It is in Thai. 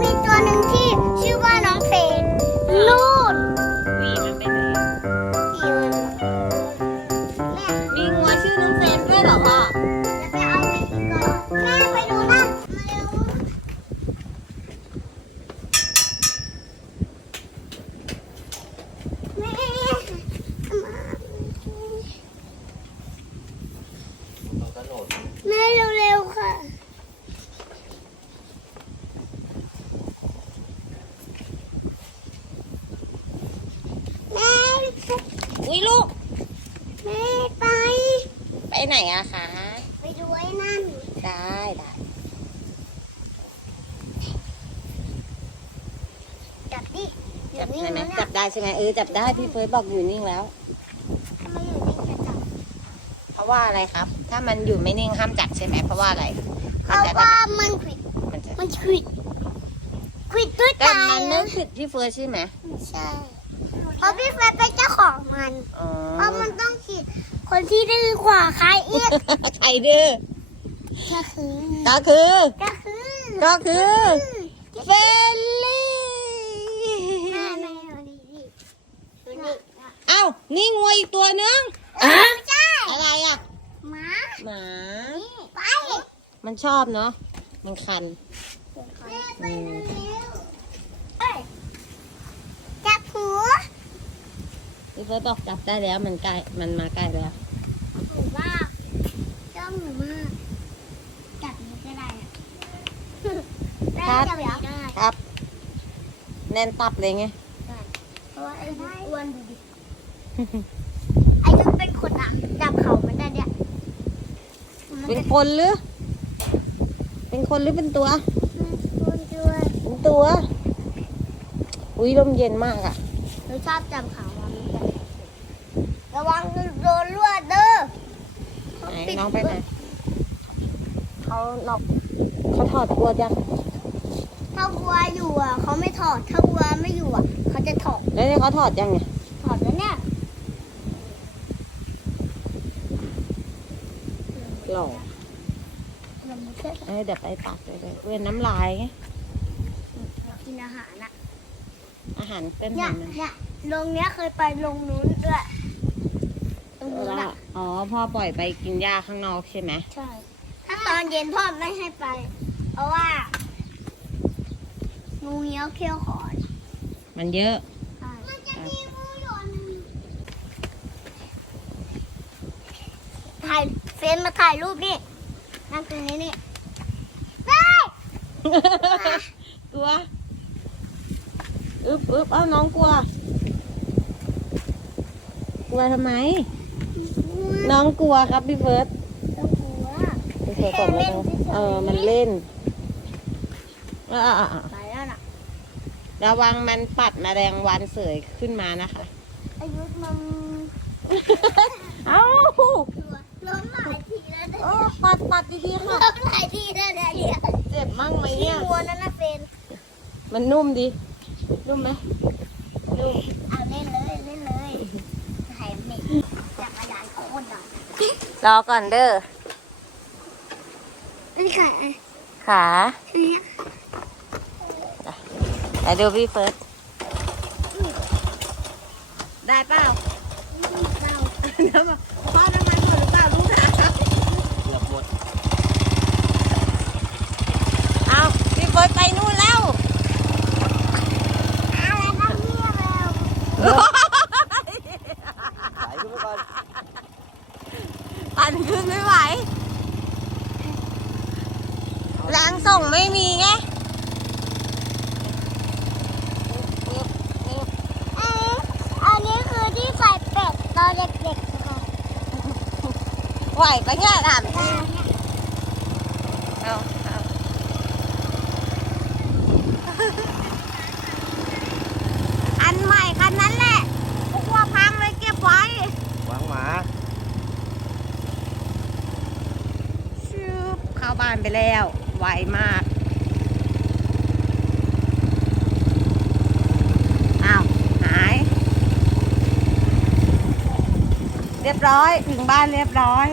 มีตัวหนึ่งที่ อุ้ยลูก แม่ไป ไปไหนอะคะ ไปดูไอ้นั่น ได้ได้จับดิจับนี่ใช่ไหมนะจับได้ใช่ไหมเออจับได้พี่เฟิร์สบอกอยู่นิ่งแล้วทำไมอยู่นี่จะจับ เพราะว่าอะไรครับ ถ้ามันอยู่ไม่นิ่งห้ามจับใช่ไหมเพราะว่าอะไรเพห้ามราะจับว่ามันขวิดมันจะมันขวิดขวิดด้วยแต่ตามันไม่นะผิดพี่เฟิร์สใช่ไหมใช่ เพราะพี่เฟยเป็นเจ้าของมัน อ๋อเพราะมันต้องขีดคนที่ดื้อกว่าใครอีกใครดื้อก็คือก็คือ ก็คือก็คือเฟลลี่แม่แม่ดูดิดิดูดิเอ้า นี่งัวอีกตัวนึงเออไม่ใช่อะไรอะ หมาหมาไปมันชอบเนาะ มันคันแม่ไปเร็วๆเอ้ยจับหู พี่เฟิร์สบอกจับได้แล้วมันใกล้มันมาใกล้แล้วหนูว่าจ้องหนูมากจับนี้ก็ได้อะได้ครับจับนี้ได้ครับ แน่นตับเลยไงเพราะว่าไอ้ยุอ้วนดูดิไอ้ยุเป็นคนอะจับเขามันได้เนี่ยมันเป็นจะคนหรือ เป็นคนหรือเป็นตัวคนด้วยเป็นตัว อุ้ยลมเย็นมากอะหนูชอบจับเขาอะมันจะ ระวังโดนลวดเด้อไหนน้องไปไหนเขานอกเขาถอดกลัวจังถ้าวัวอยู่อะเขาไม่ถอด ถ้าวัวไม่อยู่อะเขาจะถอด แล้วนี่เขาถอดยังไงถอดแล้วเนี่ยหล่อเราไม่เคยเอ้ยเดี๋ยวไปตักเลยเลยเวียนน้ำลายไงกินอาหารอะอาหารเป็นเนี่ยอาหารมันเนี่ยลงเนี้ยเคยไปลงนู้นด้วยตรงนู้นแล้ว อะอ๋อ พ่อปล่อยไปกินหญ้าข้างนอกใช่ไหม ใช่ ถ้าตอนเย็นพ่อไม่ให้ไป เพราะว่างูเงี้ยวเขี้ยวขอนมันเยอะมันจะมีงูหย่อนถ่ายเฟรมมาถ่ายรูปนี่ นั่งตรงนี้นี่เฮ้ยกลัว อึบอึบเอ้าน้องกลัว กลัวทำไม น้องกลัวครับพี่เฟิร์สต้องกลัวพี่เฟิร์สบอกแล้วนะเออมันเล่นเออเออเออไปแล้วน่ะระวังมันปัดแมลงวันเสยขึ้นมานะคะ อายุมันเอ้าล้มหลายทีแล้วเนี่ยโอ้ปัดปัดดีๆค่ะล้มหลายทีแล้วเนี่ยเจ็บมั่งไหมที่เนี่ยงัวนั่นน่ะเป็น มันนุ่มดี นุ่มไหมนุ่ม เอาเล่นเลยเล่นเลยถ่ายเม็ดจักรยานโคตรดัง รอก่อนเด้อนี่ค่ะขาอันเนี้ยไปดูพี่เฟิร์สได้เปล่าเราน้ำมันพ่อน้ำมันหมดหรือเปล่าลูกค้า เกือบหมด เอาพี่เฟิร์สไปนู่นแล้ว อะไรนะพี่เรา ไหลขึ้นไปก่อน ปั่นขึ้นไม่ไหว แรงส่งไม่มีไงเอ๊ะอันนี้คือที่ใส่เป็ดตอนเด็กๆนะคะไหวปะเนี่ยถามจริงเอาเอาอันใหม่คันนั้นแหละพวกว่าพังเลยเก็บไว้ วางหมาชืบเข้าบ้านไปแล้ว ไวมาก อ้าว หาย เรียบร้อย ถึงบ้านเรียบร้อย